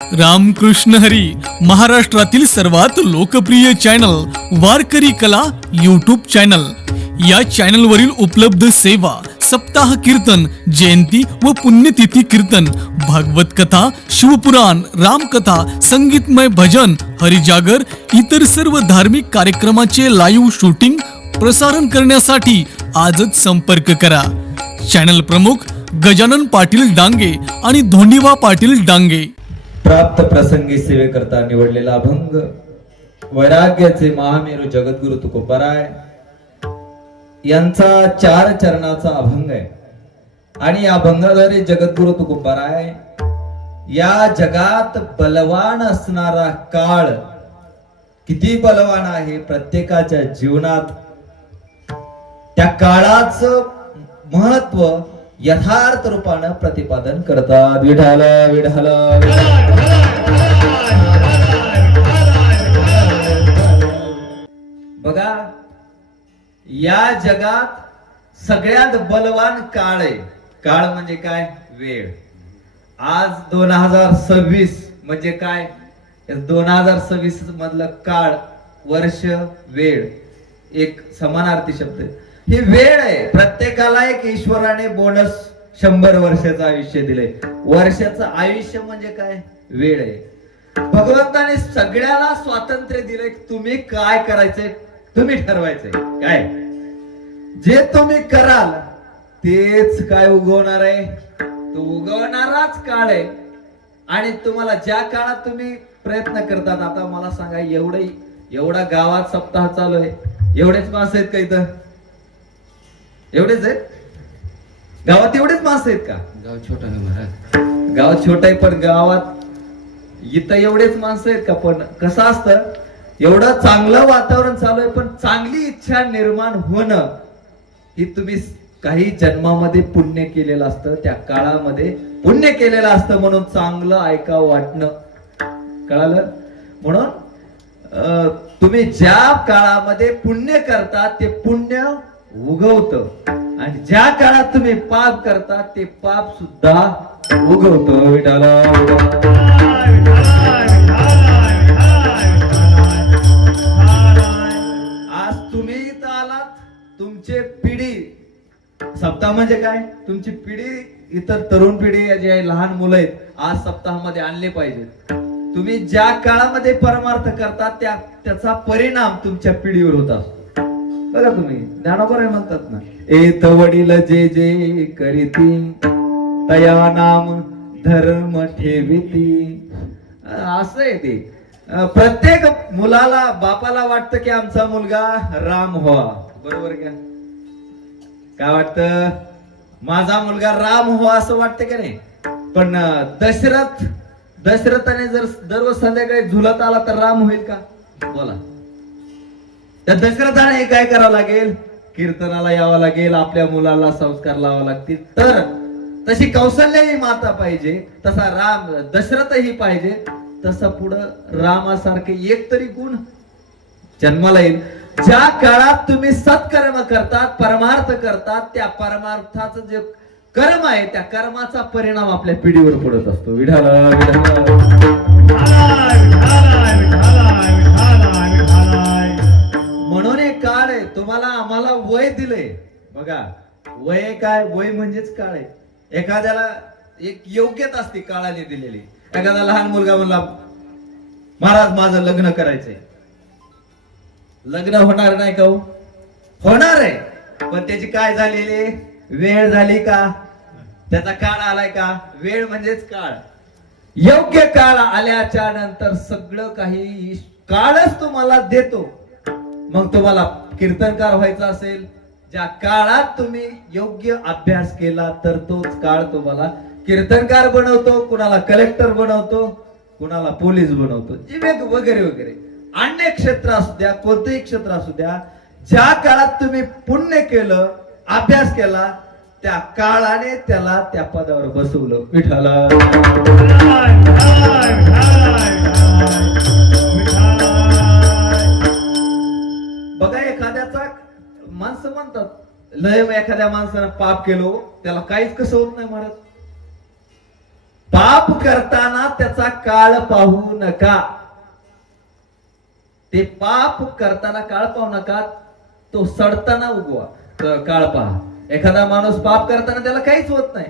रामकृष्ण हरी महाराष्ट्रातील सर्वात लोकप्रिय चॅनल वारकरी कला यूट्यूब चॅनल। या चॅनल वरील उपलब्ध सेवा सप्ताह कीर्तन, जयंती व पुण्यतिथी कीर्तन, भागवत कथा, शिवपुराण, रामकथा, संगीतमय भजन, हरिजागर इतर सर्व धार्मिक कार्यक्रमाचे लाईव्ह शूटिंग प्रसारण करण्यासाठी आजच संपर्क करा। चॅनल प्रमुख गजानन पाटील डांगे आणि धोंडीबा पाटील डांगे। प्राप्त प्रसंगी सेवेकरता निवडलेला अभंग वैराग्याचे महामेरू जगद्गुरु तुकोबाराय यांचा 4 चरणाचा अभंग आहे। आणि या अभंगाद्वारे जगद्गुरु तुकोबाराय या जगात बलवान असणारा काळ किती बलवान आहे प्रत्येकाच्या जीवनात, त्या काळाचं महत्व यथार्थ रूपाने प्रतिपादन करतात। विठाल विठाल बघा, या जगात सगळ्यात बलवान काळ आहे। काळ म्हणजे काय? वेळ। आज 2026 म्हणजे काय? 2026 मधलं काळ, वर्ष, वेळ एक समानार्थी शब्द आहे। ही वेळ आहे। प्रत्येकाला एक ईश्वराने बोनस 100 वर्षाचं आयुष्य दिलंय। वर्षाचं आयुष्य म्हणजे काय? वेळ आहे। भगवंताने सगळ्याला स्वातंत्र्य दिलंय। तुम्ही काय करायचंय तुम्ही ठरवायचंय। काय जे तुम्ही कराल तेच काय उगवणार आहे, तो उगवणाराच काळ आहे। आणि तुम्हाला ज्या काळात तुम्ही प्रयत्न करतात, आता मला सांगा, एवढा गावात सप्ताह चालू आहे, एवढेच माणसं आहेत का इथं? एवढेच आहेत गावात? एवढेच माणसं आहेत का? गाव छोटा आहे महाराज, गाव छोटा आहे, पण गावात इथं एवढेच माणसं आहेत का? पण कसं असतं, एवढं चांगलं वातावरण चालू आहे, पण चांगली इच्छा निर्माण होणं ही तुम्ही काही जन्मामध्ये पुण्य केलेलं असतं, त्या काळामध्ये पुण्य केलेलं असतं, म्हणून चांगलं ऐकावं वाटणं। कळालं? म्हणून तुम्ही ज्या काळामध्ये पुण्य करता ते पुण्य उगवत, आणि ज्या काळात तुम्ही पाप करता ते पाप सुद्धा उगवत। विठाला आज तुम्ही इथं आलात, तुमचे पिढी, सप्ताह म्हणजे काय? तुमची पिढी, इतर तरुण पिढी जी आहे, लहान मुलं आहेत, आज सप्ताहामध्ये आणले पाहिजेत। तुम्ही ज्या काळामध्ये परमार्थ करता त्याचा परिणाम तुमच्या पिढीवर होत असतो। बघा, तुम्ही ज्ञानोबा म्हणतात ना, एत वडील जे जे करीती तया नाम धर्म ठेविती। असं आहे ते। प्रत्येक मुलाला, बापाला वाटतं की आमचा मुलगा राम व्हावा, बरोबर का? काय वाटतं? माझा मुलगा राम व्हावा असं वाटतं की नाही? पण दशरथाने जर दररोज संध्याकाळी झुलत आला तर राम होईल का? बोला. त्या दशरथाने काय करावं लागेल? कीर्तनाला यावं लागेल, आपल्या मुलाला संस्कार लावावं लागतील। तर तशी कौशल्य ही माता पाहिजे, तसा राम दशरथ ही पाहिजे, तसा पुढं रामासारखे एक तरी गुण जन्माला येईल। ज्या काळात तुम्ही सत्कर्म करतात, परमार्थ करतात, त्या परमार्थाचं जे कर्म आहे त्या कर्माचा परिणाम आपल्या पिढीवर पडत असतो। विठाला म्हणून एक काळ आहे। तुम्हाला आम्हाला वय दिले, बघा, वय काय? वय म्हणजेच काळ आहे। एखाद्याला एक योग्यता असते काळाने दिलेली। एखादा लहान मुलगा म्हणला, महाराज माझं लग्न करायचंय, लग्न होणार नाही का? होणार आहे, पण त्याची काय झालेली वेळ झाली का? त्याचा काळ आलाय का? वेळ म्हणजेच काळ। योग्य काळ आल्याच्या नंतर सगळं काही काळच तुम्हाला देतो। मग तुम्हाला कीर्तनकार व्हायचं असेल, ज्या काळात तुम्ही योग्य अभ्यास केला तर तोच काळ तुम्हाला कीर्तनकार बनवतो, कुणाला कलेक्टर बनवतो, कुणाला पोलीस बनवतो, वगैरे वगैरे। अन्य क्षेत्र असू द्या, कोणतेही क्षेत्र असू द्या, ज्या काळात तुम्ही पुण्य केलं, अभ्यास केला, त्या काळाने त्याला त्या पदावर बसवलं। विठाला बघा, एखाद्याचा माणसं म्हणतात, लय एखाद्या माणसानं पाप केलो त्याला काहीच कसं होत नाही महाराज। पाप करताना त्याचा काळ पाहू नका. ते पाप करताना काळ पाहू नका, तो सडताना उगवा काळ पहा. एखादा माणूस पाप करताना त्याला काहीच होत नाही,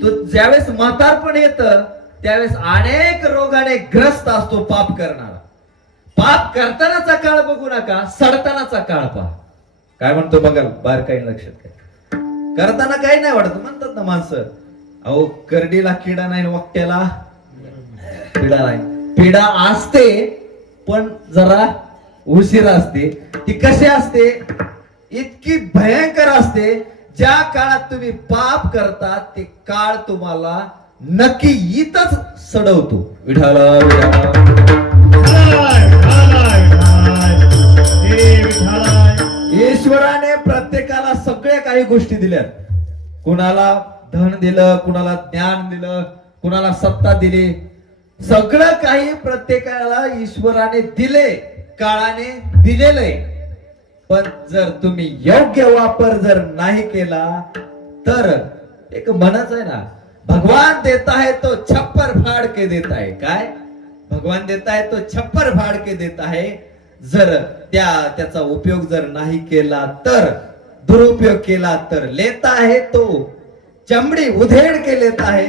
तो ज्यावेळेस म्हातारपण येतं त्यावेळेस अनेक रोगाने ग्रस्त असतो पाप करणारा. पाप करतानाचा काळ बघू नका, सडतानाचा काळ पहा. काय म्हणतो बघा, बाहेर काही लक्षात काय करताना काही नाही वाटत. म्हणतात ना माणसं, अहो करडीला किडा नाही, वक्त्याला पिडा नाही. पिडा असते पण जरा उशिरा असते. ती कशी असते? इतकी भयंकर असते. ज्या काळात तुम्ही पाप करता ते काळ तुम्हाला नक्की इथंच सडवतो. विठाला ईश्वराने प्रत्येकाला सगळे काही गोष्टी दिल्यात. कुणाला धन दिलं, कुणाला ज्ञान दिलं, कुणाला सत्ता दिली. सगळं काही प्रत्येकाला ईश्वराने दिले, काळाने दिलेलं आहे. पण जर तुम्ही योग्य वापर जर नाही केला तर एक म्हणच आहे ना, भगवान देता है तो छप्पर फाड़ के देता है. काय भगवान देता है तो छप्पर फाड़ के देता है. जर त्याचा उपयोग जर नाही केला तर, दुरुपयोग केला तर लेता है तो चमडी उधेड के लेता है.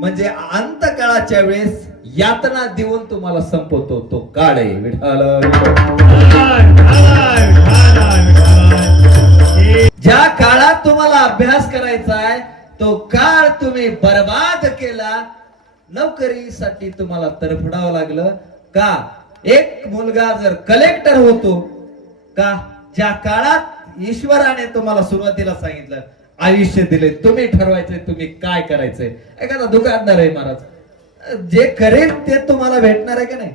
म्हणजे अंतकाळाच्या वेळेस यातना देऊन तुम्हाला संपवतो तो काळ आहे. विठाल ज्या काळात तुम्हाला अभ्यास करायचा आहे तो काळ तुम्ही बर्बाद केला. नोकरीसाठी तुम्हाला तरफडावं लागलं का? एक मुलगा जर कलेक्टर होतो का? ज्या काळात ईश्वराने तुम्हाला सुरुवातीला सांगितलं, आयुष्य दिले, तुम्ही ठरवायचंय तुम्ही काय करायचंय. एखादा दुकानदार आहे महाराज, जे करेल ते तुम्हाला भेटणार आहे का नाही?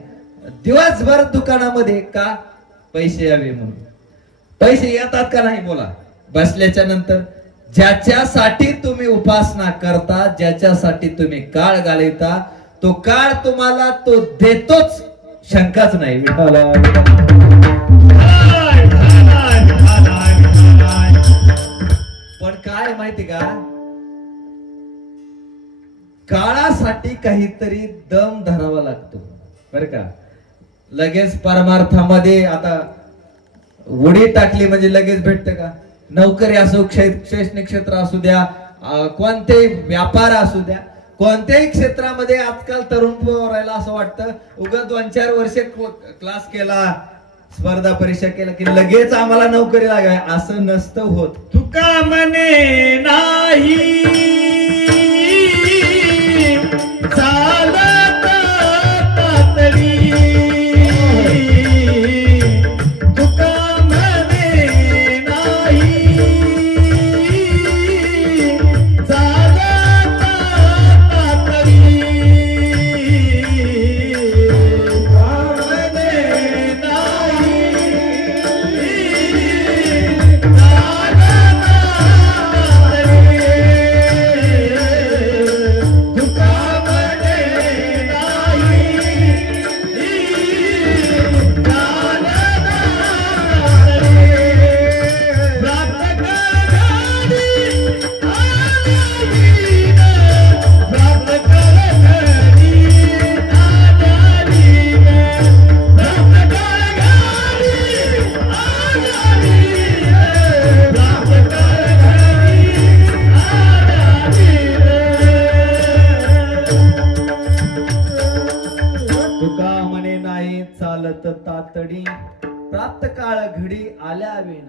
दिवसभर दुकानामध्ये का? पैसे यावे म्हणून. पैसे येतात का नाही बोला? बसल्याच्या नंतर ज्याच्यासाठी तुम्ही उपासना करता, ज्याच्यासाठी तुम्ही काळ घालवता, तो काळ तुम्हाला तो देतोच, शंकाच नाही. पण काय माहिती का, काळासाठी काहीतरी दम धरावा लागतो बर का. लगेच परमार्थामध्ये आता उडी टाकली म्हणजे लगेच भेटतं का? नोकरी असो, शैक्षणिक क्षेत्र असू द्या, कोणतेही व्यापार असू द्या, कोणत्याही क्षेत्रामध्ये आजकाल तरुण पोरायला असं वाटतं उगा 2-4 वर्ष क्लास केला, स्पर्धा परीक्षा केला की लगेच आम्हाला नोकरी लागाय. असं नसतं होत. तुका मने नाही चालत तातडी, तुका मने नाही चालत तातडी, तुका मने नाही तुका म्हणे नाही चालत तातडी, प्राप्त काळ घडी आल्या वेळ.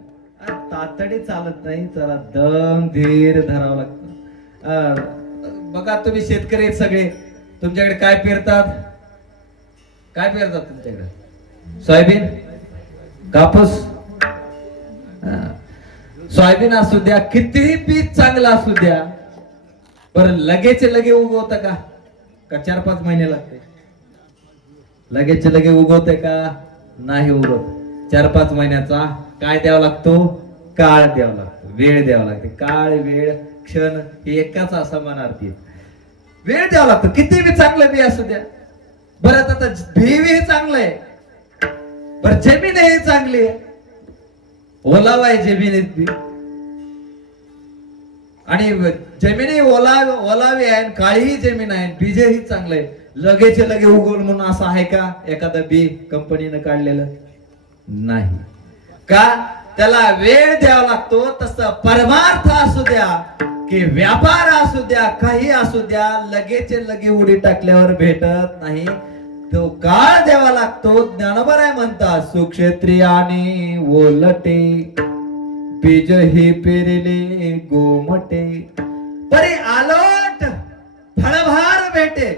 तातडी चालत नाही, जरा दम धीर धरावं लागतं. बघा तुम्ही शेतकरी आहेत सगळे, तुमच्याकडे काय पेरतात? काय पेरतात तुमच्याकडे? सोयाबीन, कापूस. सोयाबीन असू द्या, कितीही पीक चांगलं असू द्या, बरं लगेच लगे उगवत का? 4-5 महिने लागते? लगेच लगे उगवते का? नाही उगवत. 4-5 महिन्याचा काय द्यावा लागतो? काळ द्यावा लागतो, वेळ द्यावा लागते. काळ, वेळ, क्षण हे एकाच समानार्थी. वेळ द्यावा लागतो. किती बी चांगलं बी असू द्या. बरं आता बी चांगलं आहे, बरं जमीन हे चांगली आहे, ओलावा आहे जमिनीत बी. आणि जमिनी ओलावी आहे आणि काळीही जमीन आहे, बीजही चांगलं आहे, लगेच लगे उगवल म्हणून असं आहे का एखादं बी कंपनीनं काढलेलं? नाही. का? त्याला वेळ द्यावा लागतो. तसं परमार्थ असू द्या की व्यापार असू द्या, काही असू द्या, लगेच लगे उडी टाकल्यावर भेटत नाही. तो काळ द्यावा लागतो. ज्ञानोबा म्हणतात, सुक्षेत्रियाने ओलटे बीज ही पेरले गोमटे, परी आलोट फळभार भेटे,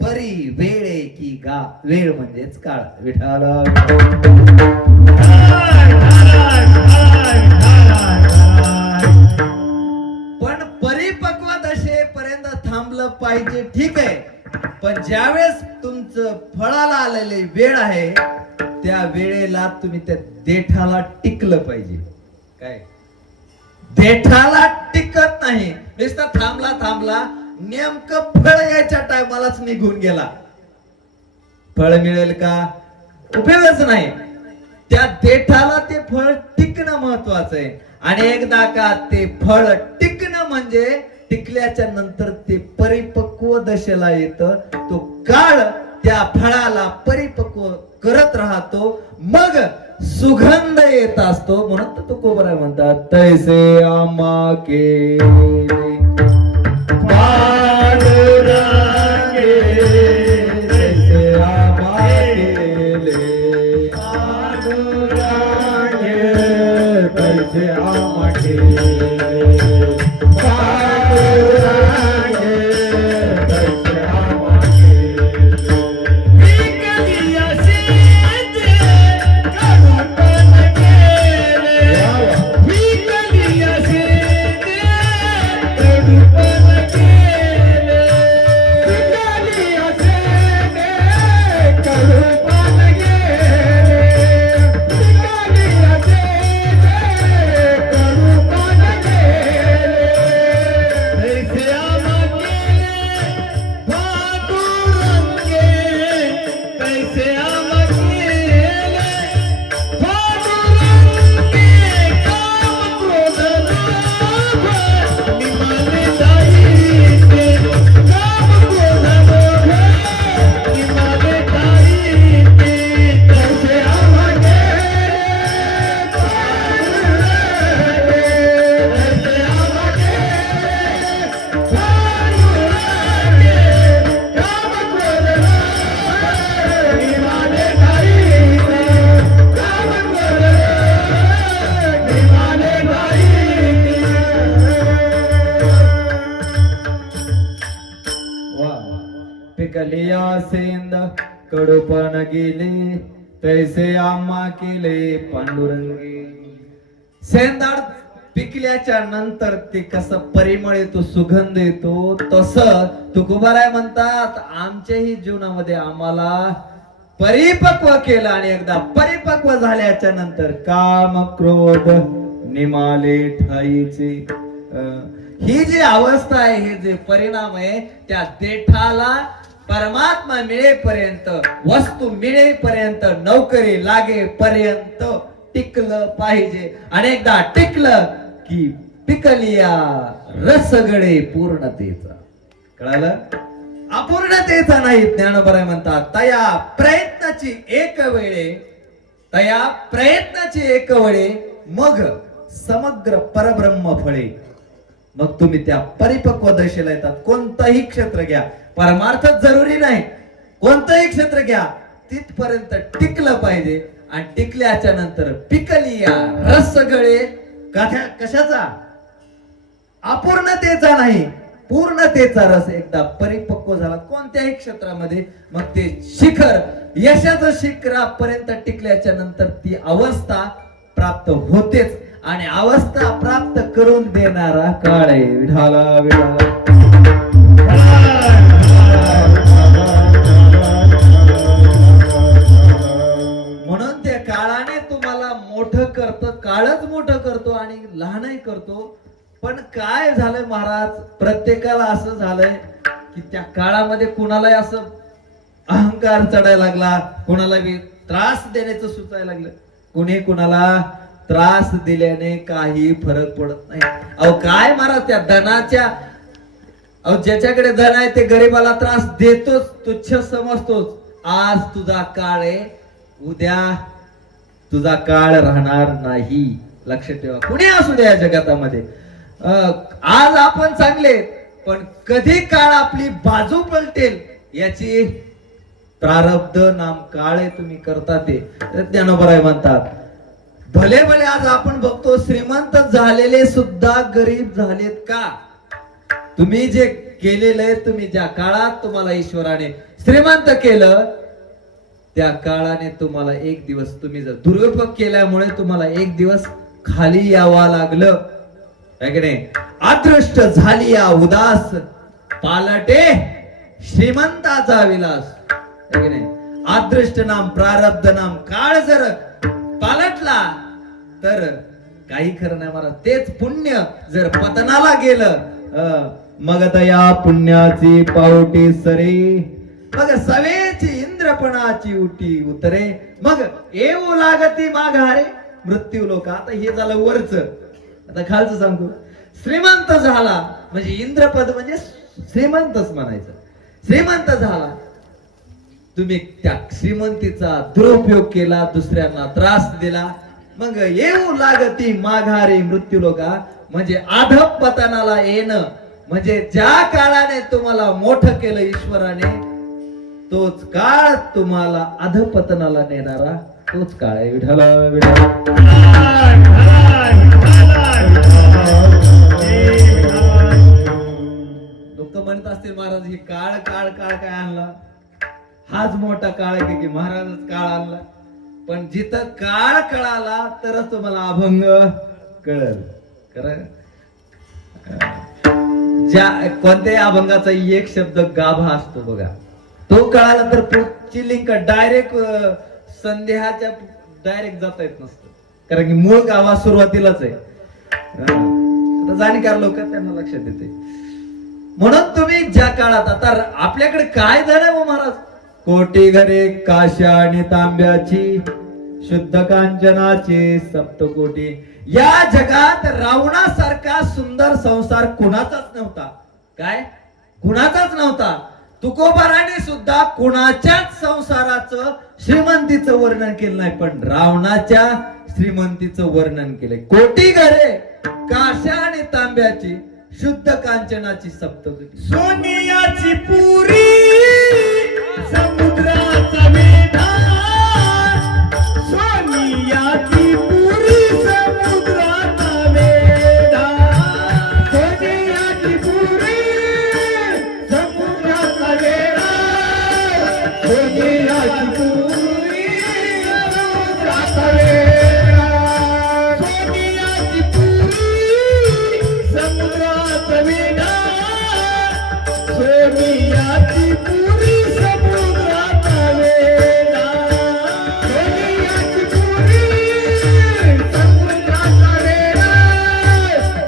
परी वेळे की गा. वेळ म्हणजेच काळ. विठाला पण परिपक्व दशेपर्यंत थांबलं पाहिजे, ठीक आहे. पण ज्यावेळेस तुमचं फळाला आलेली वेळ आहे, त्या वेळेला तुम्ही त्या देठाला टिकलं पाहिजे. काय? देठाला टिकत नाही. नुसता थांबला नेमकं फळ यायच्या टायमालाच निघून गेला, फळ मिळेल का? उपयोगच नाही. त्या देठाला ते फळ टिकणं महत्वाचं आहे. आणि एकदा का ते फळ टिकणं म्हणजे टिकल्याच्या नंतर ते परिपक्व दशेला येतं. तो काळ त्या फळाला परिपक्व करत राहतो, मग सुगंध येत असतो. म्हणून तर तुकोबराय म्हणतात, तैसे आम्हा केले पांडुरंगे, तैसे आम्हा केले पांडुरंगे, तैसे आम्हा केले पांडुरंगे, तैसे आम्हा केले. विकलिया सिद्ध कडूपण केले, विकलिया सिद्ध कडूपण केले, विकलिया सिद्ध कडूपण केले, विकलिया सिद्ध कडूपण केले, तैसे आम्हा केले पांडुरंगे, तैसे आम्हा केले पांडुरंगे. काम क्रोध लोभ निमाने दायिते, काम क्रोध लोभ निमाने दायिते, तैसे आम्हा केले पांडुरंगे, तैसे आम्हा केले पांडुरंगे. काम क्रोध लोभ निमाने दायिते, काम क्रोध लोभ निमाने दायिते. वा. पिकलिया सेंद कडूपण गेले, तैसे आम्हा केले पांडुरंगे. सेंदाड पिकल्याच्या नंतर ते कसं परिमळ येतो, सुगंध येतो, तसं तुकोबाराय म्हणतात, आमच्याही जीवनामध्ये आम्हाला परिपक्व केलं. आणि एकदा परिपक्व झाल्याच्या नंतर काम क्रोध निमाले ठाईचे. ही जी अवस्था आहे, हे जे परिणाम आहे, त्या देठाला परमात्मा मिळेपर्यंत, वस्तू मिळेपर्यंत, नोकरी लागेपर्यंत टिकलं पाहिजे. आणि एकदा टिकलं की पिकलिया रसगडे पूर्णतेचा. कळालं? अपूर्णतेचा नाही. ज्ञानोबराय म्हणतात, तया प्रयत्नाची एक वेळे, तया प्रयत्नाची एक वेळे, मग समग्र परब्रह्म फळे. मग तुम्ही त्या परिपक्व दशेला येतात. कोणतंही क्षेत्र घ्या, परमार्थच जरुरी नाही, कोणतंही क्षेत्र घ्या, तिथपर्यंत टिकलं पाहिजे. आणि टिकल्याच्या नंतर पिकलिया रसगळे. कशाचा? अपूर्णतेचा नाही, पूर्णतेचा रस. एकदा परिपक्व झाला कोणत्याही क्षेत्रामध्ये, मग ते शिखर, यशाचं शिखरापर्यंत टिकल्याच्या नंतर ती अवस्था प्राप्त होतेच. आणि अवस्था प्राप्त करून देणारा काळ आहे. विठाला विठाला. म्हणून त्या काळाने तुम्हाला मोठं करतं, काळच मोठं करतो आणि लहानही करतो. पण काय झालंय महाराज, प्रत्येकाला असं झालंय की त्या काळामध्ये कुणालाही असं अहंकार चढायला लागला, कुणाला बी त्रास देण्याचं सुचायला लागलं, कुणी कुणाला त्रास दिल्याने काही फरक पडत नाही. अहो काय महाराज त्या धनाच्या, अहो ज्याच्याकडे धन आहे ते गरीबाला त्रास देतोच, तुच्छ समजतोच. आज तुझा काळ आहे, उद्या तुझा काळ राहणार नाही. लक्षात ठेवा, कुणी असू द्या या जगातामध्ये. आज आपण चांगले, पण कधी काळ आपली बाजू पलटेल याची प्रारब्ध नाम काळ आहे. तुम्ही करता ते ज्ञानोबराय म्हणतात, भले भले आज आपण बघतो श्रीमंत झालेले सुद्धा गरीब झालेत का? तुम्ही जे केलेलं आहे, तुम्ही ज्या काळात तुम्हाला ईश्वराने श्रीमंत केलं, त्या काळाने तुम्हाला एक दिवस, तुम्ही जर दुरुपयोग केल्यामुळे तुम्हाला एक दिवस खाली यावा लागलं. है की नाही? अदृष्ट झाली या उदास, पालटे श्रीमंताचा विलास. है की नाही? अदृष्ट नाम प्रारब्ध नाम काळ जर पालटला तर काही खरं नाही महाराज. तेच पुण्य जर पतनाला गेलं, मग या पुण्याची पावटी सरे, मग सवेची इंद्रपणाची उटी उतरे, मग येऊ लागती माघारे मृत्यू लोक. आता हे झालं वरच, आता खालचं सांगतो. श्रीमंत झाला म्हणजे इंद्रपद म्हणजे श्रीमंतच म्हणायचं. श्रीमंत झाला, तुम्ही त्या श्रीमंतीचा दुरुपयोग केला, दुसऱ्यांना त्रास दिला, मग येऊ लागती माघारी मृत्यू लोका, म्हणजे अधपतनाला येणं. म्हणजे ज्या काळाने तुम्हाला मोठं केलं ईश्वराने, तोच काळ तुम्हाला अधपतनाला नेणारा तोच काळ आहे. विठ्ठल लोक म्हणत असतील महाराज ही काळ काळ काळ काय आणला, हाच मोठा काळ आहे की महाराजच काळ आणला. पण जिथं काळ कळाला तरच तुम्हाला अभंग कळल. खरं ज्या कोणत्याही अभंगाचा एक शब्द गाभा असतो बघा, तो कळाला तर पुढची लिंक डायरेक्ट संदेहाच्या डायरेक्ट जाता येत नसतं, कारण की मूळ गाभा सुरुवातीलाच आहे. आता जाणकार लोक त्यांना लक्षात येते. म्हणून तुम्ही ज्या काळात, आता आपल्याकडे काय धन आहे महाराज, कोटी घरे काश्या आणि तांब्याची, शुद्ध कांचनाची सप्तकोटी. या जगात रावणासारखा सुंदर संसार कुणाचाच नव्हता. काय? कुणाचाच नव्हता. तुकोबाराने सुद्धा कुणाच्याच संसाराचं श्रीमंतीचं वर्णन केलं नाही, पण रावणाच्या श्रीमंतीचं वर्णन केलंय. कोटी घरे काश्या आणि तांब्याची, शुद्ध कांचनाची सप्तकोटी. सोनियाची पुरी समुद्राचा वेढा, सोनियाची पुरी समुद्राचा वेढा, सोनियाची पुरी समुद्राचा वेढा, सोनियाची पुरी समुद्राचा वेढा, सोनियाची पुरी समुद्राचा वेढा, सोनियाची पुरी समुद्राचा वेढा, सोनियाची पुरी समुद्राचा वेढा,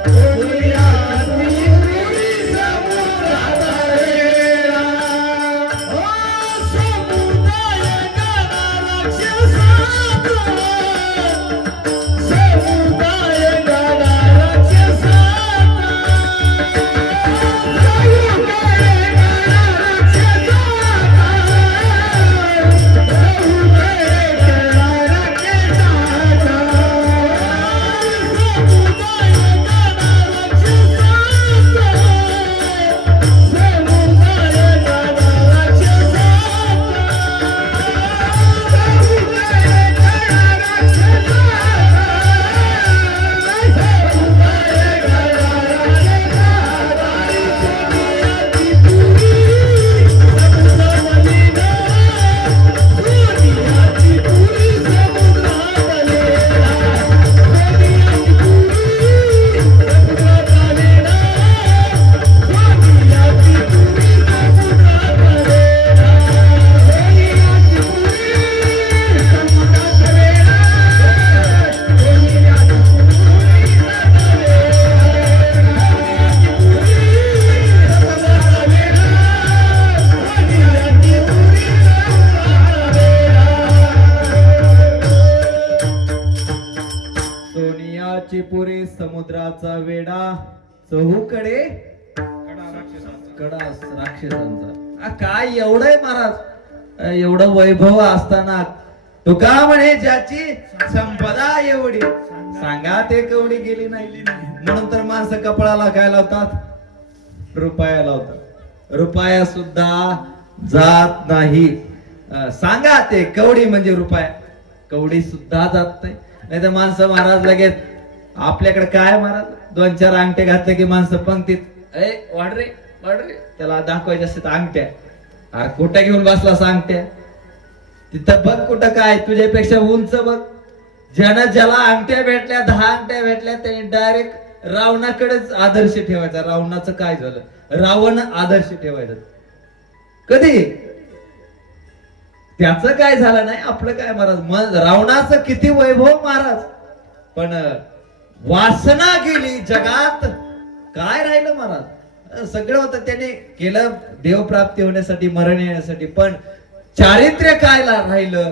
सोनियाची पुरी समुद्राचा वेढा. ओ समुदाय गाणा राक्षसाचा, समुदाय गाणा राक्षसाचा, पुरे समुद्राचा वेडा चहूकडे कडा राक्षसांचा काय एवढंय महाराज एवढं वैभव असताना तुका म्हणे ज्याची संपदा एवढी सांगा ते कवडी गेली नाही म्हणून तर माणसं कपडाला काय लावतात रुपया लावतात रुपया सुद्धा जात नाही सांगा ते कवडी म्हणजे रुपया कवडी सुद्धा जात नाही तर माणसं महाराज लगेच आपल्याकडे काय महाराज 2-4 अंगठे घातले की माणसं पंक्तीत वाढ रे त्याला दाखवायचे असते अंगठ्या अरे कुठं घेऊन बसला सांगत्या तिथं बघ कुठं काय तुझ्यापेक्षा उंच बघ ज्याला अंगठ्या भेटल्या 10 अंगठ्या भेटल्या त्याने डायरेक्ट रावणाकडेच आदर्श ठेवायचा रावणाचं काय झालं रावण आदर्श ठेवायचा कधी त्याचं काय झालं नाही आपलं काय महाराज रावणाचं किती वैभव महाराज पण वासना गेली जगात काय राहिलं महाराज सगळं होतं त्याने केलं देवप्राप्ती होण्यासाठी मरण येण्यासाठी पण चारित्र्य काय राहिलं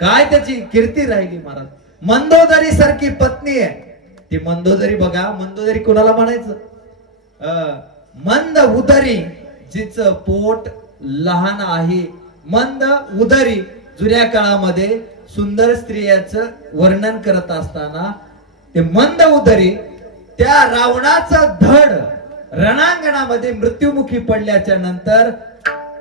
काय त्याची कीर्ती राहिली महाराज मंदोदरी सारखी पत्नी आहे ती मंदोदरी बघा मंदोदरी कोणाला म्हणायचं मंद उदरी जिचं पोट लहान आहे मंद उदरी जुन्या काळामध्ये सुंदर स्त्रियाचं वर्णन करत असताना ते मंद उदरी त्या रावणाचं धड रणांगणामध्ये मृत्युमुखी पडल्याच्या नंतर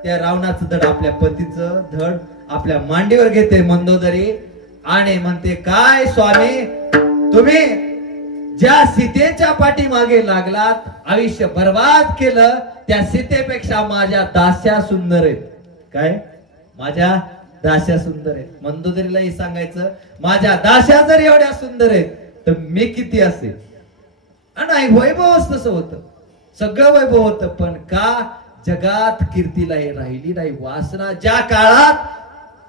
त्या रावणाचं धड आपल्या पतीचं धड आपल्या मांडीवर घेते मंदोदरी आणि म्हणते काय स्वामी तुम्ही ज्या सीतेच्या पाठीमागे लागलात आयुष्य बर्बाद केलं त्या सीतेपेक्षा माझ्या दास्या सुंदर आहेत काय माझ्या दास्या सुंदर आहेत मंदोदरीलाही सांगायचं माझ्या दास्या जर एवढ्या सुंदर आहेत तर मी किती असेल नाही वैभवच तसं होतं सगळं वैभव होतं पण का जगात कीर्तीला हे राहिली नाही वासना ज्या काळात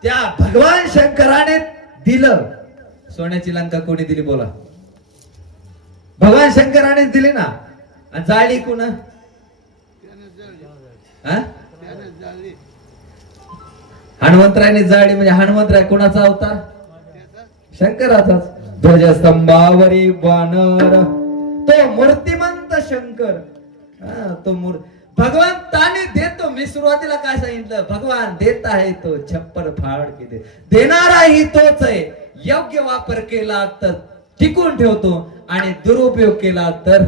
त्या भगवान शंकराने दिलं सोन्याची लंका कोणी दिली बोला भगवान शंकराने दिली ना जाळी कोण हनुमंतरायने जाळी म्हणजे हनुमंतराय कोणाचा अवतार शंकराचा ध्वजस्तंभावरी वानर तो मूर्तिमंत शंकर तो भगवंताने देतो मी सुरुवातीला काय सांगितलं भगवान देत आहे तो छप्पर फाड के देणाराही तोच आहे योग्य वापर केला तर टिकून ठेवतो आणि दुरुपयोग केला तर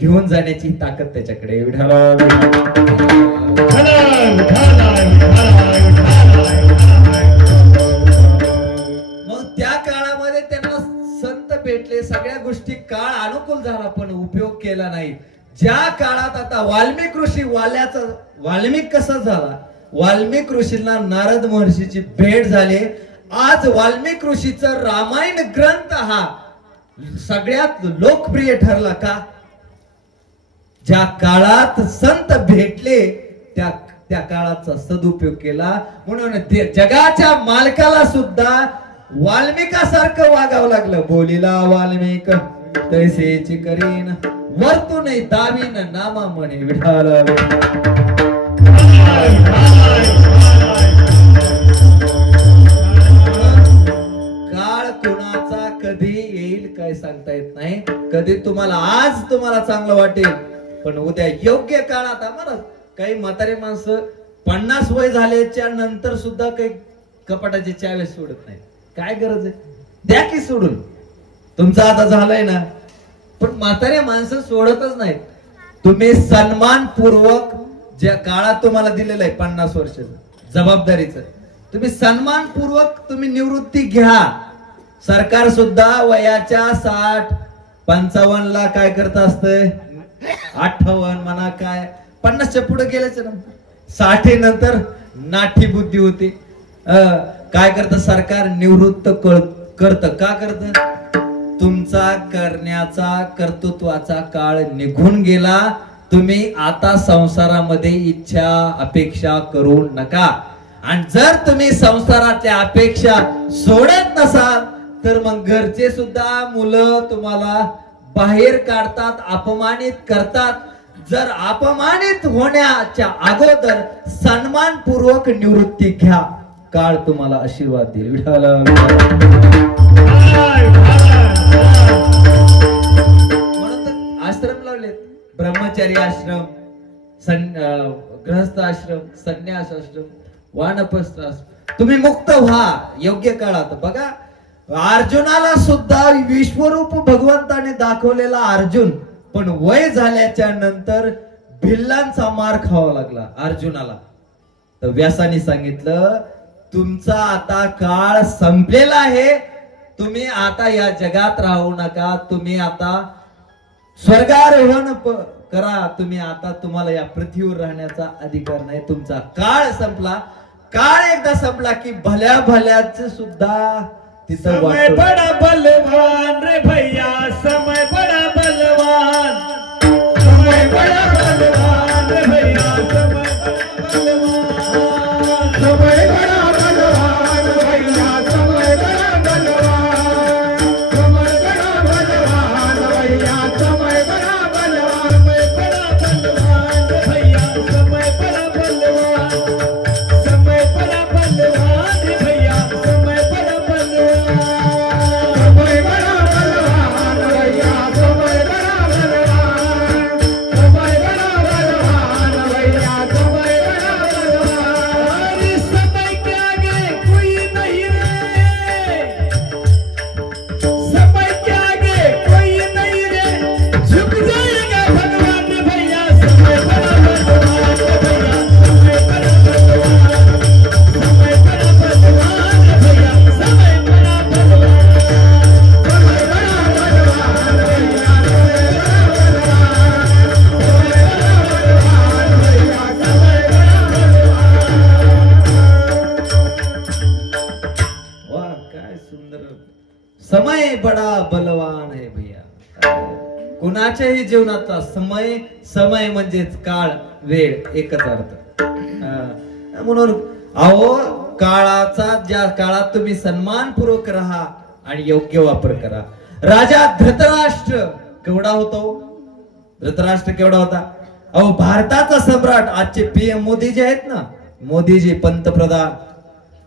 घेऊन जाण्याची ताकद त्याच्याकडे मग त्या काळामध्ये त्यांना संत भेटले सगळ्या गोष्टी काळ अनुकूल झाला पण उपयोग केला नाही ज्या काळात आता वाल्मिक ऋषी वाल्मिक कसा झाला वाल्मिक ऋषींना नारद महर्षीची भेट झाली आज वाल्मिक ऋषीचा रामायण ग्रंथ हा सगळ्यात लोकप्रिय ठरला का ज्या काळात संत भेटले त्या काळाचा सदुपयोग केला म्हणून जगाच्या मालकाला सुद्धा वाल्मिकासारखं वागावं लागलं बोलीला वाल्मिक तैसेची करीन वर्तून दावीन नामा म्हणे विठाल काळ कोणाचा कधी येईल काय सांगता येत नाही कधी तुम्हाला आज तुम्हाला चांगलं वाटेल पण उद्या योग्य काळात आम्हाला काही म्हातारे माणसं 50 वय झाल्याच्या नंतर सुद्धा काही कपाटाचे चावे सोडत नाही काय गरज आहे द्या की सोडून तुमचं आता झालंय ना पण म्हातारे माणसं सोडतच नाहीत तुम्ही सन्मानपूर्वक ज्या काळात तुम्हाला दिलेलं आहे 50 वर्षाचं जबाबदारीचं तुम्ही सन्मानपूर्वक तुम्ही निवृत्ती घ्या सरकार सुद्धा वयाच्या 60-55 ला काय करत असतंय 58 म्हणा काय 50च्या पुढे गेल्याच्या नंतर 60 नंतर नाठी बुद्धी होती काय करत सरकार निवृत्त करत का करत तुमचा करण्याचा कर्तृत्वाचा काळ निघून गेला तुम्ही आता संसारामध्ये इच्छा अपेक्षा करू नका आणि जर तुम्ही संसारातल्या अपेक्षा सोडत नसाल तर मग घरचे सुद्धा मुलं तुम्हाला बाहेर काढतात अपमानित करतात जर अपमानित होण्याच्या अगोदर सन्मानपूर्वक निवृत्ती घ्या काळ तुम्हाला आशीर्वाद देईल विठाला ब्रह्मचारी आश्रम, गृहस्थ आश्रम, संन्यास आश्रम, वानप्रस्थ आश्रम, तुम्ही मुक्त व्हा योग्य काळात. बघा अर्जुनाला सुद्धा विश्वरूप भगवंताने दाखवलेला अर्जुन, पण वय झाल्याच्या नंतर भिल्लांचा मार खावा लागला अर्जुनाला. तर व्यासाने सांगितलं तुमचा आता काळ संपलेला आहे, तुम्ही आता या जगात राहू नका, तुम्ही आता स्वर्गारोहण करा, तुम्ही आता तुम्हाला या पृथ्वीवर राहण्याचा अधिकार नाही, तुमचा काळ संपला. काळ एकदा संपला की भल्या भल्याच सुद्धा तिथं समय वाटतं. बड़ा बलवान रे भैया, समय बड़ा बलवान, समय बड़ा बलवान रे भैया, समय बड़ा बलवान, समय बड़ा बलवान भैया, समय बड़ा बलवान, समय बड़ा बलवान भैया, समय बड़ा बलवान, मैं बड़ा बलवान रे भैया, समय बड़ा बलवान, समय बड़ा बलवान रे भैया, समय बड़ा बलवान, समय बड़ा बलवान भैया, समय बड़ा बलवान, समय बड़ा बलवान भैया, समय बड़ा बलवान. इस समय के आगे कोई नहीं रे, समय के आगे कोई नहीं रे, झुक जाएगा भगवान रे भैया, समय बड़ा बलवान रे भैया, समय बड़ा बलवान, समय बड़ा बलवान रे भैया, समय बड़ा बलवान, समय बड़ा बलवान भैया, समय बड़ा बलवान, समय बड़ा बलवान भैया, समय बड़ा बलवान. वा काय सुंदर. समय बडा बलवान आहे भैया. कुणाच्याही जीवनाचा समय, समय म्हणजेच काळ, वेळ एकच अर्थ. म्हणून अहो काळाचा ज्या काळात तुम्ही सन्मानपूर्वक राहा आणि योग्य वापर करा. राजा धृतराष्ट्र केवढा होतो? धृतराष्ट्र केवढा होता? अहो भारताचा सम्राट, आजचे PM मोदी जे आहेत ना, मोदीजी पंतप्रधान,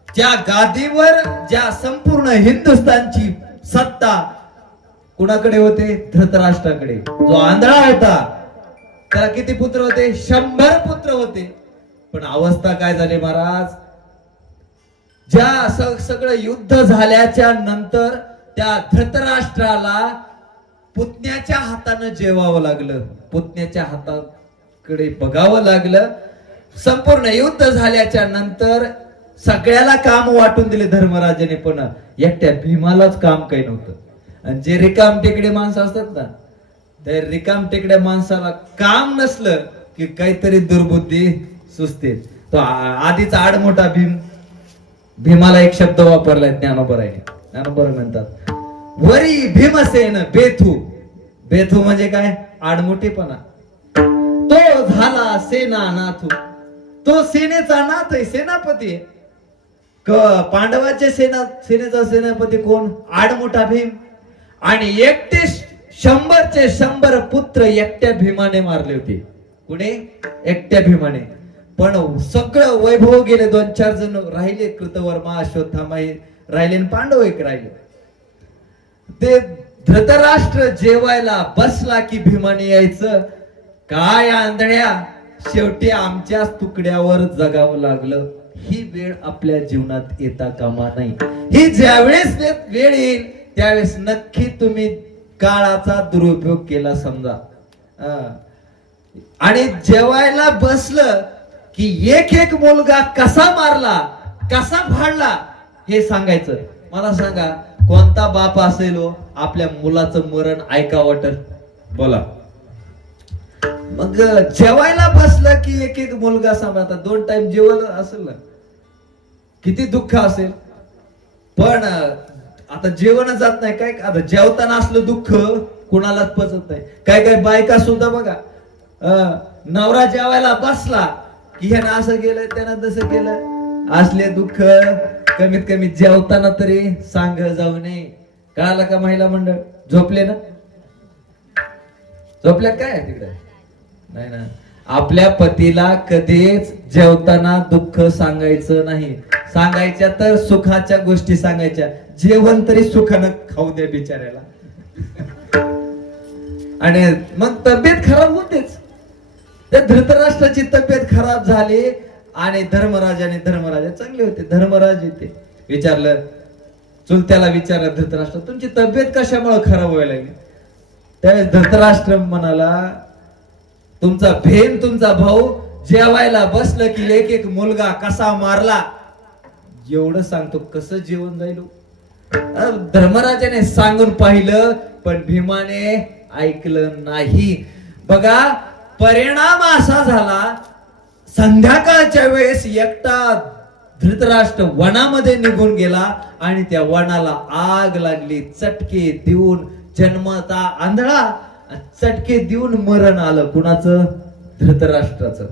ज्या गादीवर ज्या संपूर्ण हिंदुस्थानची सत्ता कुणाकडे होते? धृतराष्ट्राकडे. जो आंधळा होता त्याला किती पुत्र होते? 100 पुत्र होते. पण अवस्था काय झाली महाराज? ज्या सगळं युद्ध झाल्याच्या नंतर त्या धृतराष्ट्राला पुतण्याच्या हातानं जेवावं लागलं, पुतण्याच्या हाताकडे बघावं लागलं. संपूर्ण युद्ध झाल्याच्या नंतर सगळ्याला काम वाटून दिले धर्मराजाने, पण एकट्या भीमालाच काम काही नव्हतं. आणि जे रिकाम टेकडे माणसं असतात ना, त्या रिकाम टेकड्या माणसाला काम नसलं की काहीतरी दुर्बुद्धी सुचते. तो आधीच आडमोठा भीमाला एक शब्द वापरलाय ज्ञानोबराने. ज्ञानोबर म्हणतात वरी भीमसेन बेथू. बेथू म्हणजे काय? आडमोठेपणा. तो झाला सेना नाथू. तो सेनेचा नाथ आहे, सेनापती आहे. पांडवाच्या सेनेचा सेनापती कोण? आडमोठा भीम. आणि एकटे 100चे 100 पुत्र एकट्या भीमाने मारले होते. कुणे? एकट्या भीमाने. पण सगळं वैभव गेले. 2-4 जण राहिले, कृतवर्मा, अश्वत्थामा राहिले आणि पांडव एक राहिले. ते धृतराष्ट्र जेवायला बसला की भीमाने यायचं, काय आंधळ्या, शेवटी आमच्याच तुकड्यावर जगावं लागलं. ही वेळ आपल्या जीवनात येता कामा नाही. ही ज्यावेळेस वेळ येईल त्यावेळेस नक्की तुम्ही काळाचा दुरुपयोग केला समजा. आणि जेवायला बसलं की एक मुलगा कसा मारला, कसा फाडला हे सांगायचं. मला सांगा कोणता बाप असेल हो आपल्या मुलाचं मरण ऐका वाटत? बोला. मग जेवायला बसलं की एक मुलगा सांभाळतात. 2 टाइम जेवण असेल ना, किती दुःख असेल. पण आता जेवण जात नाही काय? आता जेवताना असलं दुःख कुणालाच पचत नाही. काय बायका सुद्धा बघा, नवरा जेवायला बसला की ह्यानं असं केलं, त्यानं तसं केलं, असले दुःख कमीत कमी जेवताना तरी सांग जाऊ नये. कळालं का? महिला मंडळ झोपले ना? झोपल्या काय तिकडे? नाही ना. आपल्या पतीला कधीच जेवताना दुःख सांगायचं नाही. सांगायच्या तर सुखाच्या गोष्टी सांगायच्या. जेवण तरी सुखानं खाऊ दे बिचाऱ्याला. आणि मग तब्येत खराब होतेच. त्या धृतराष्ट्राची तब्येत खराब झाली आणि धर्मराजाने चांगले होते, धर्मराज येते विचारलं, चुलत्याला विचारलं धृतराष्ट्र तुमची तब्येत कशामुळे खराब व्हायला लागली? त्यावेळेस धृतराष्ट्र म्हणाला, तुमचा भाऊ जेवायला बसलं की एक एक मुलगा कसा मारला एवढं सांगतो, कसं जेवण जाईल? धर्मराजाने सांगून पाहिलं पण भीमाने ऐकलं नाही. बघा परिणाम असा झाला, संध्याकाळच्या वेळेस एकटा धृतराष्ट्र वनामध्ये निघून गेला आणि त्या वनाला आग लागली. चटके देऊन जन्मता आंधळा, चटके देऊन मरण आलं. कुणाचं? धृतराष्ट्राचं.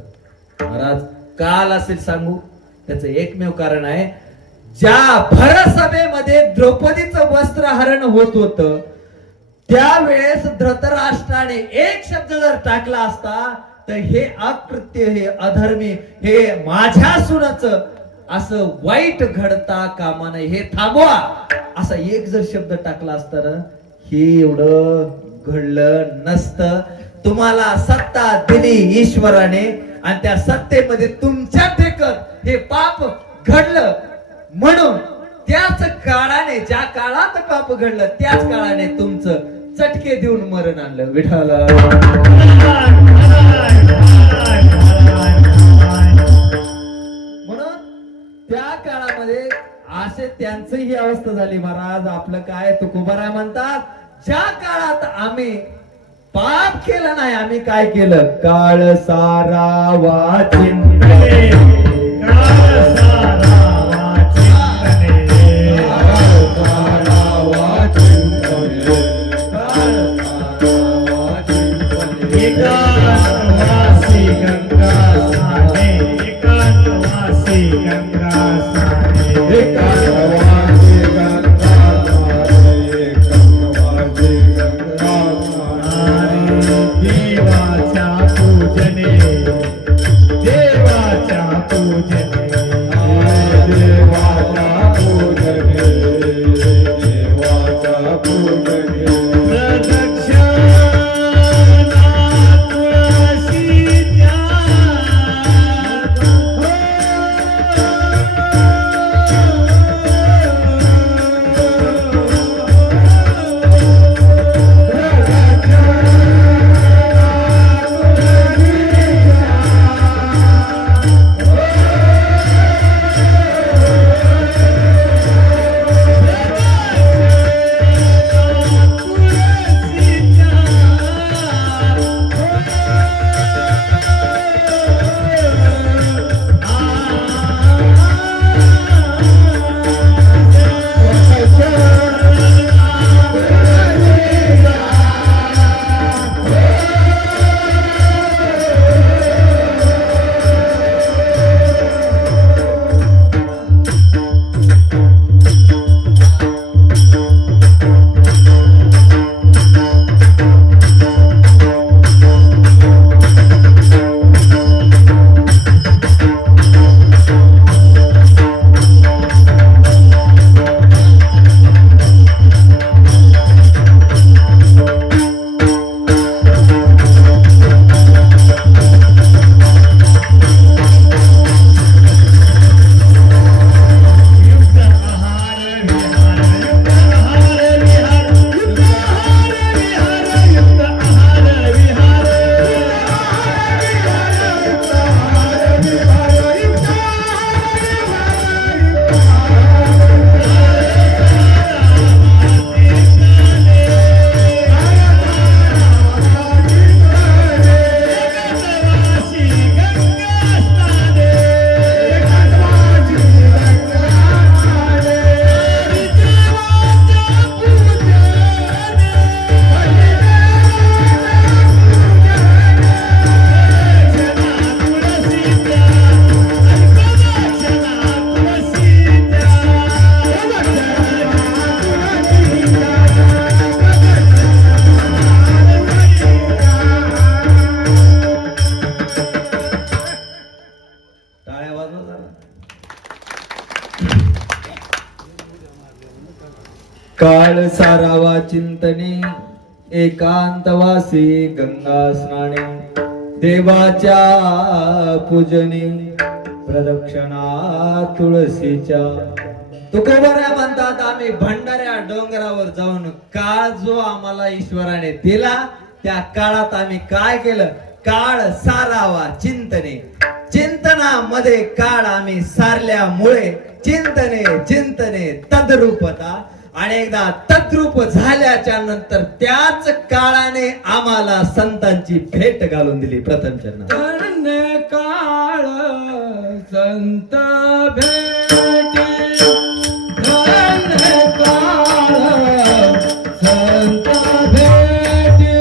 महाराज काल असेल सांगू, त्याचं एकमेव कारण आहे, ज्या भरसभेमध्ये द्रौपदीचं वस्त्रहरण होत होतं त्यावेळेस धृतराष्ट्राने एक शब्द जर टाकला असता तर हे अकृत्य, हे अधर्मी, हे माझ्या सुनाचं असं वाईट घडता कामा नये, हे थांबवा असा एक जर शब्द टाकला असता ना, हे एवढं घडलं नसतं. तुम्हाला सत्ता दिली ईश्वराने आणि त्या सत्तेमध्ये तुमच्या देखत हे पाप घडलं, म्हणून त्याच काळाने, ज्या काळात पाप घडलं त्याच काळाने तुमचं चटके देऊन मरण आणलं. विठाला म्हणून त्या काळामध्ये असे त्यांची ही अवस्था झाली. महाराज आपलं काय तुकोबाराय म्हणतात, ज्या काळात आम्ही पाप केलं नाही, आम्ही काय केलं? काळ सारा वाचिंतले, काळ सारा वाचिंतले, काळ सारा वाचिंतले, काळ सारा वाचिंतले. एकांतवासी गंगा साने, एकांतवासी गंगा साने, एकांतवासी गंगा साने, एकांतवासी गंगा साने. देवाच्या पूजने, देवाच्या पूजने, देवाच्या पूजने, देवाच्या पूजने. प्रदक्षिणा तुळशीच्या, काळ सारावा चिंतने, एकांतवासी गंगा स्नाने. देवाच्या पूजनी प्रदक्षिणा तुळशीच्या. तुकोबऱ्या म्हणतात आम्ही भंडाऱ्या डोंगरावर जाऊन काळ जो आम्हाला ईश्वराने दिला त्या काळात आम्ही काय केलं? काळ सारावा चिंतने. चिंतनामध्ये काळ आम्ही सारल्यामुळे चिंतने चिंतने तद्रूपता. आणि एकदा तद्रूप झाल्याच्या नंतर त्याच काळाने आम्हाला संतांची भेट घालून दिली. प्रथम चरण धन्य काळ संत भेटी, धन्य काळ संत भेटी,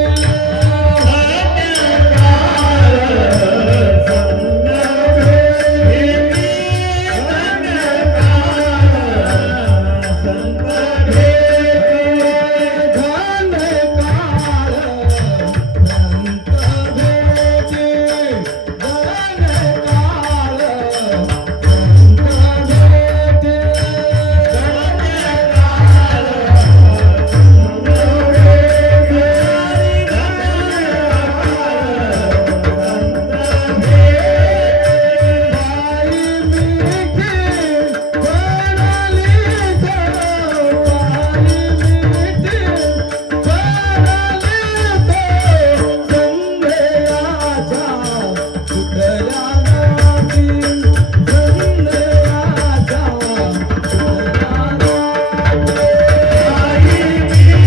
धन्य काळ संत भेटी, धन्य काळ संत भेटी, धन्य काळ संत भेटी,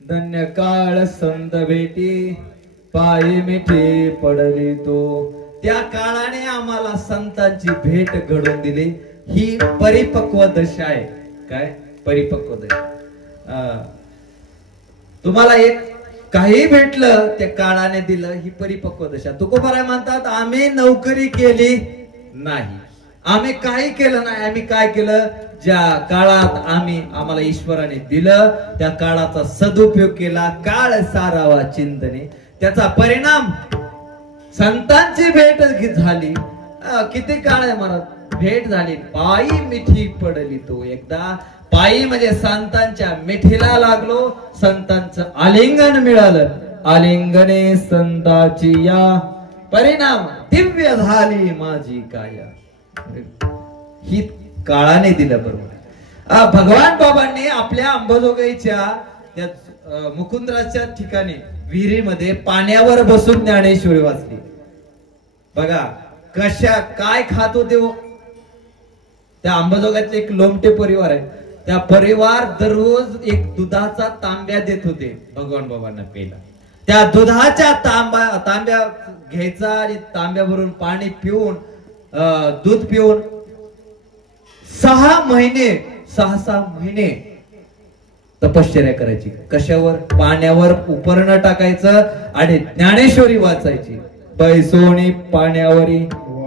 धन्य काळ संत धन्य काळ संत भेटी पायी मिठी पडली तो. त्या काळाने आम्हाला संतांची भेट घडून दिली. ही परिपक्व दशा आहे. काय परिपक्व दशा? तुम्हाला एक काही भेटलं त्या काळाने दिलं, ही परिपक्व दशा. तुकोबाराय म्हणतात आम्ही नोकरी केली नाही, आम्ही काही केलं नाही. आम्ही काय केलं? ज्या काळात आम्हाला ईश्वराने दिलं त्या काळाचा सदुपयोग केला. काळ सारावा चिंतने. त्याचा परिणाम संतांची भेट झाली. किती काळ आहे महाराज? भेट झाली. पायी मिठी पडली तो. एकदा पायी म्हणजे संतांच्या मिठीला लागलो, संतांचं आलिंगन मिळालं. आलिंगने संताची या परिणाम दिव्य झाली माझी काया. ही काळाने दिलं. बरोबर भगवान बाबांनी आपल्या अंबाजोगाईच्या त्या मुकुंदराच्या ठिकाणी विहिरीमध्ये पाण्यावर बसून ज्ञानेश्वरी वाचली. बघा काय खात होते. त्या अंबाजोगाईतले एक लोमटे परिवार आहे. त्या परिवार दररोज एक दुधाचा तांब्या देत होते भगवान बाबांना प्यायला. त्या दुधाच्या तांब्या घ्यायचा आणि तांब्या भरून पाणी पिऊन दूध पिऊन 6 महिने तपश्चर्या करायची. कशावर? पाण्यावर उपरणं टाकायचं आणि ज्ञानेश्वरी वाचायची. बैसोनी पाण्यावरी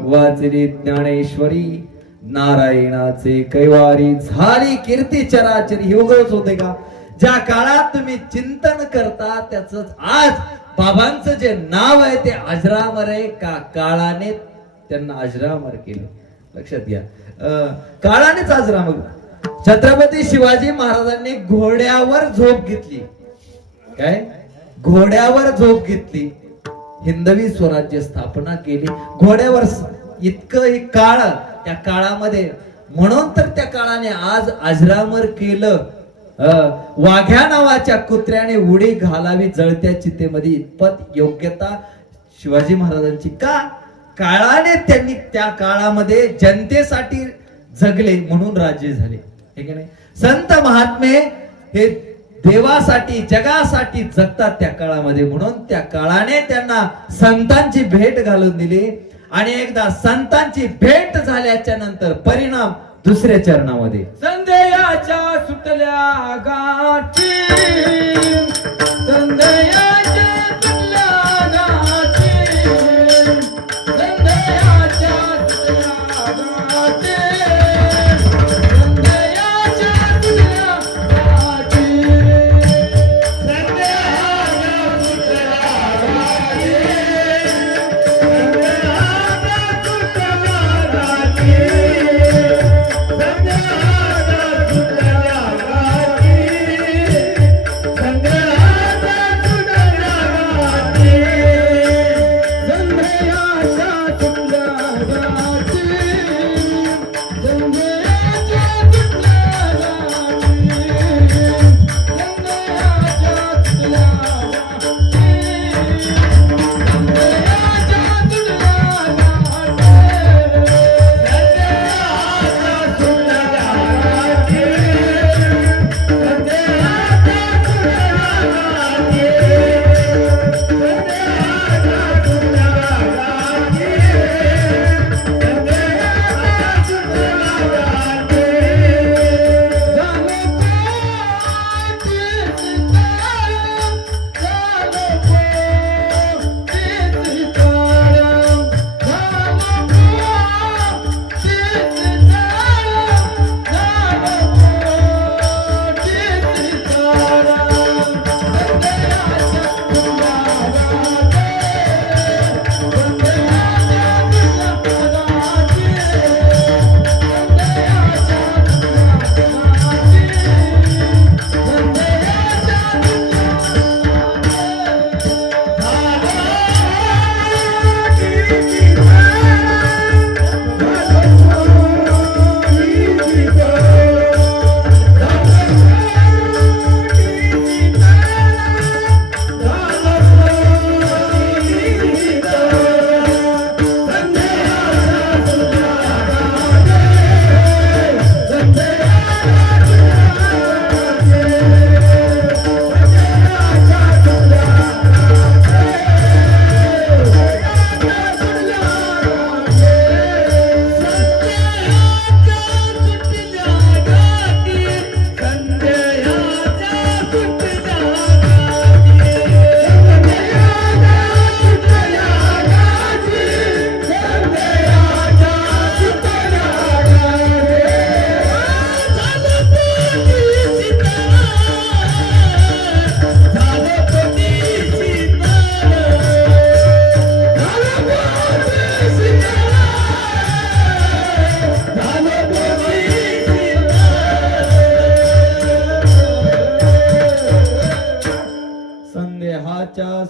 वाचली ज्ञानेश्वरी, नारायणाचे कैवारी झाली कीर्ती चराचरी. हे उगवच होते का? ज्या काळात तुम्ही चिंतन करता त्याच आज बाबांचं जे नाव आहे ते अजरामर आहे. का काळाने त्यांना अजरामर केलं. लक्षात घ्या, काळानेच अजरामर. छत्रपती शिवाजी महाराजांनी घोड्यावर झोप घेतली. काय? घोड्यावर झोप घेतली. हिंदवी स्वराज्य स्थापना केली घोड्यावर. इतकं ही काळ त्या काळामध्ये, म्हणून तर त्या काळाने आज अजरामर केलं. वाघ्या नावाच्या कुत्र्याने उडी घालावी जळत्या चितेमध्ये इतपत योग्यता शिवाजी महाराजांची का? काळाने त्यांनी त्या काळामध्ये जनतेसाठी जगले म्हणून राज्य झाले, हे की नाही? संत महात्मे हे देवासाठी जगासाठी जगतात त्या काळामध्ये, म्हणून त्या काळाने त्यांना संतांची भेट घालून दिली. आणि एकदा संतांची भेट झाल्याच्या नंतर परिणाम दुसऱ्या चरणामध्ये संध्याच्या सुटल्या गाठी, संध्याच्या सुटल्या गाठी, संध्याच्या सुटल्या गाठी, संध्याच्या सुटल्या गाठी, संध्याच्या सुटल्या गाठी,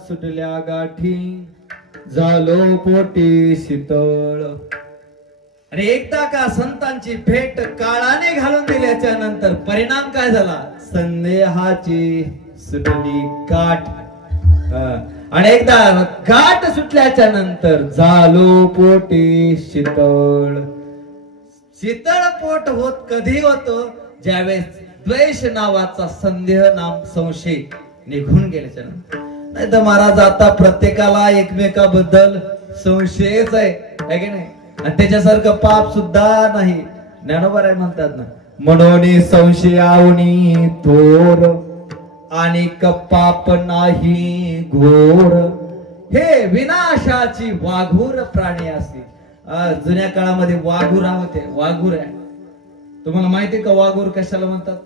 सुटल्या गाठी, झालो पोटी शीतळ. आणि एकदा का संतांची भेट काळाने घालून दिल्याच्या नंतर परिणाम काय झाला? संदेहाची सुटली गाठ. आणि एकदा गाठ सुटल्याच्या नंतर झालो पोटी शीतळ. शीतळ पोट होत कधी होतो? ज्यावेळेस द्वेष नावाचा संदेह नाम संशय निघून गेल्याच्या नंतर. नाही तर महाराज आता प्रत्येकाला एकमेकाबद्दल संशयच आहे, है की नाही? आणि त्याच्यासारखं पाप सुद्धा नाही. ज्ञानोबा राय म्हणतात ना, म्हणून संशयावनी थोर आणि पाप नाही घोर, हे विनाशाची वाघूर प्राणी असतील. जुन्या काळामध्ये वाघुरा होते. वाघूर आहे, तुम्हाला माहितीये का वाघूर कशाला म्हणतात?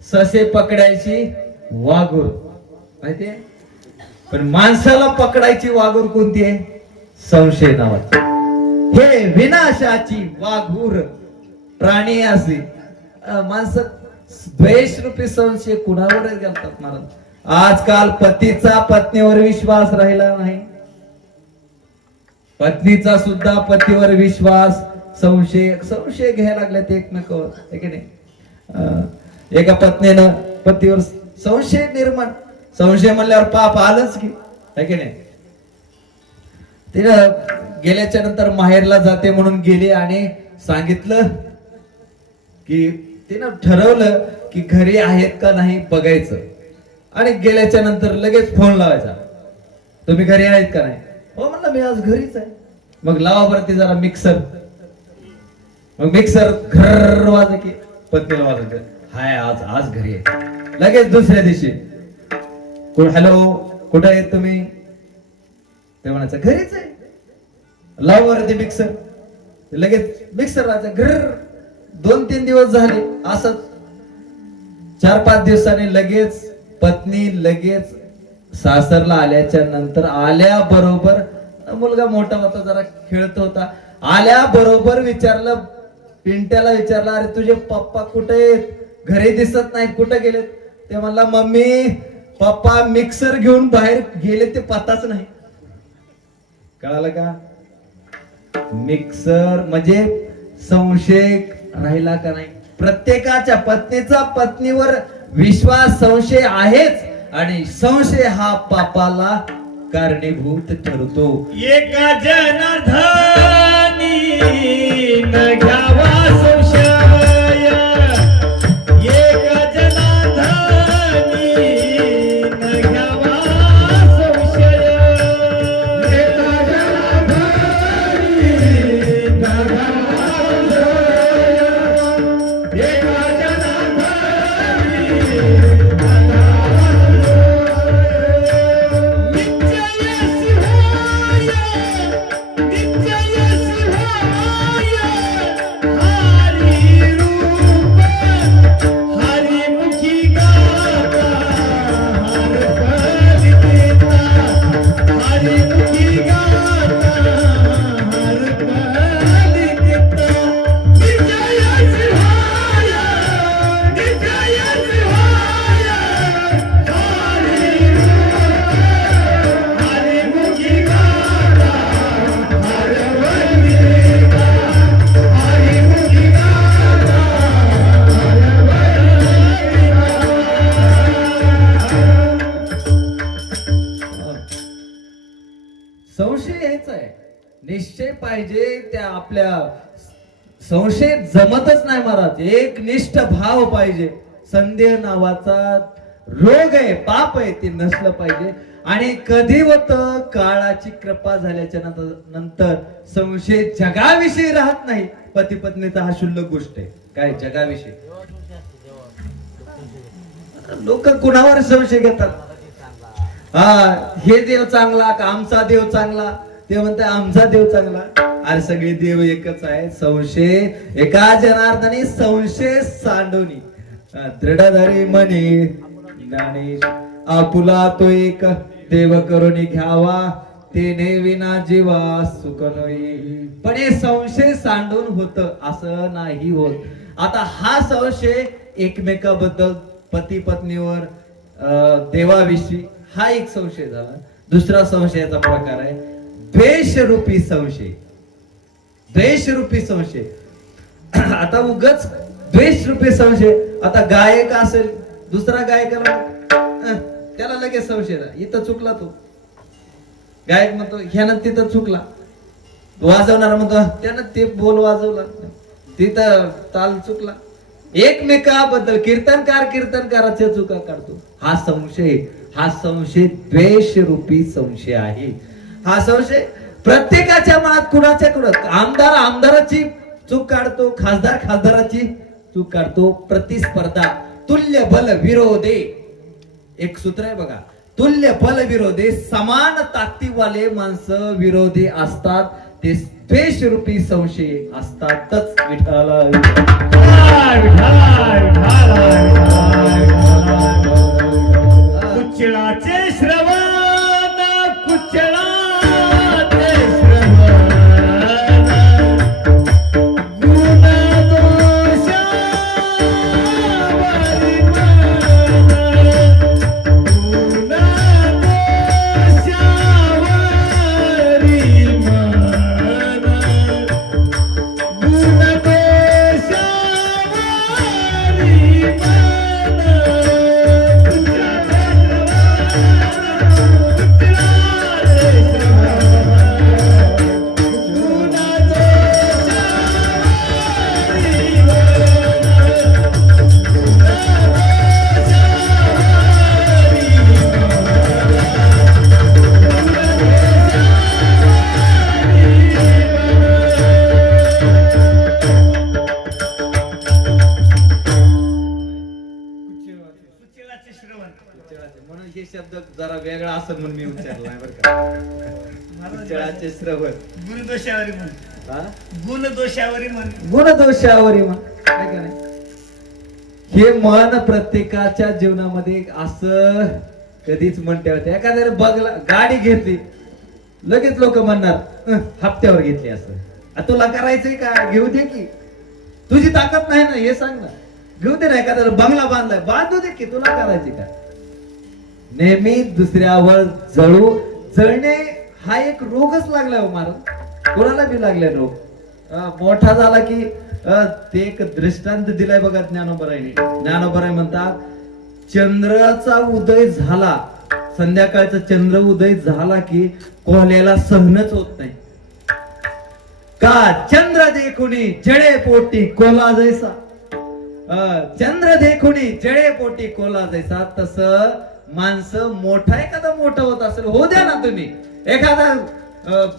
ससे पकडायची वाघूर माहितीये, पण माणसाला पकडायची वाघूर कोणती आहे? संशय नावाची. हे विनाशाची वाघूर प्राणी असे माणसं द्वेष रूपी संशय कुणावरच घालतात महाराज. आजकाल पतीचा पत्नीवर विश्वास राहिला नाही, पत्नीचा सुद्धा पतीवर विश्वास संशय घ्यायला लागल्यात एकमेकावर, है की नाही? एका पत्नीनं पतीवर संशय निर्माण. संशय म्हणल्यावर पाप आलंच की, है की नाही. तिनं गेल्याच्या नंतर माहेरला जाते म्हणून गेली आणि सांगितलं की तिनं ठरवलं की घरी आहेत का नाही बघायचं. आणि गेल्याच्या नंतर लगेच फोन लावायचा, तुम्ही घरी आहेत का नाही. हो म्हणलं मी आज घरीच आहे. मग लावा बरं ते जरा मिक्सर. मग मिक्सर घर वाजलं की पत्नीला वाजत, हाय आज आज घरी आहे. लगेच दुसऱ्या दिवशी हॅलो कुठं आहेत तुम्ही, ते म्हणायचं घरीच आहे. लाव बरं ते मिक्सर. लगेच मिक्सर वाजायचं घर. 2-3 दिवस झाले असंच. 4-5 दिवसांनी लगेच पत्नी लगेच सासरला आल्याच्या नंतर आल्याबरोबर, मुलगा मोठा होता जरा खेळत होता, आल्याबरोबर विचारलं, पिंट्याला विचारलं, अरे तुझे पप्पा कुठे आहेत, घरी दिसत नाहीत, कुठे गेलेत. ते म्हणला मम्मी पप्पा मिक्सर घेऊन बाहेर गेले, ते पताच नाही. कळालं का. मिक्सर म्हणजे संशय राहिला का नाही. प्रत्येकाच्या पत्नीचा पत्नीवर विश्वास संशय आहेच, आणि संशय हा पापाला कारणीभूत ठरतो. एका जनार्दनी न घ्यावा संशय, एका जनार्दनी न घ्यावा संशय, एका जनार्दनी न घ्यावा संशय, एका जनार्दनी संशय यायचा आहे, निश्चय पाहिजे. त्या आपल्या संशय जमतच नाही महाराज. एक निष्ठ भाव पाहिजे. संदेह नावाचा रोग आहे, पाप आहे, ते नसलं पाहिजे. आणि कधी होत काळाची कृपा झाल्याच्या नंतर संशय जगाविषयी राहत नाही. पती पत्नीचा हा शुल्लक गोष्ट आहे. काय जगाविषयी लोक कुणावर संशय घेतात. हा हे देव चांगला का आमचा देव चांगला, ते म्हणतात आमचा देव चांगला. अरे सगळे देव एकच आहे. संशय एका जनार्दनी संशय सांडोनी, दृढधरी मनी ज्ञानेश आपुला तो एक देव करुणी घ्यावा, तेने विना जीवा सुख नये. पण हे संशय सांडून होत असं नाही होत. आता हा संशय एकमेकाबद्दल, पती पत्नीवर, देवाविषयी, हा एक संशय झाला. दुसरा संशयाचा प्रकार आहे द्वेषरूपी संशय. द्वेषरूपी संशय. आता उगच द्वेषरूपी संशय. आता गायक असेल, दुसरा गायकाला त्याला लगेच संशय, इथं चुकला तो. गायक म्हणतो ह्यानं तिथं चुकला. वाजवणारा म्हणतो त्यानं ते बोल वाजवला, तिथं ताल चुकला. एकमेकाबद्दल कीर्तनकाराच्या चुका काढतो. हा संशय, हा संशय द्वेषरूपी संशय आहे. हा संशय प्रत्येकाच्या मनात, कुणाच्या आमदाराची चूक काढतो, खासदाराची चूक काढतो. प्रतिस्पर्धा, तुल्य बल विरोधे. एक सूत्र आहे बघा, तुल्य बल विरोधे. समान ताकदीवाले माणसं विरोधी असतात, ते द्वेषरूपी संशय असतातच. विठाला कुचळाचे श्रवण, कुचळाचे म्हणून हे शब्द जरा वेगळा असं म्हणून मी उच्चारला नाही बरं का. उच्चाराचे श्रवण गुणदोषावरी म्हण. हा? गुणदोषावरी म्हण. गुणदोषावरी म्हण काय का नाही. हे मन प्रत्येकाच्या जीवनामध्ये असं कधीच म्हणते होते. एखाद्याने बघला गाडी घेतली लगेच लोक म्हणणार हप्त्यावर घेतली असं. तुला करायचंय का घेऊ दे की, तुझी ताकद नाही ना हे सांग ना, घेऊ दे ना. एखाद्याला बंगला बांधलाय बांधू दे की, तुला करायची का. नेहमी दुसऱ्यावर जळणे हा एक रोगच लागलाय हो महाराज. कोणाला बी लागलाय रोग. मोठा झाला की ते एक दृष्टांत दिलाय बघा ज्ञानोबरायने. ज्ञानोबराय म्हणतात चंद्राचा उदय झाला, संध्याकाळचा चंद्र उदय झाला की कोहल्याला सहनच होत नाही. का चंद्र देखुनी जडे पोटी कोला जैसा. चंद्र देखुनी जडे पोटी कोला जैसा. तस माणसं मोठा एखादा मोठं होत असेल हो द्या ना तुम्ही. एखादा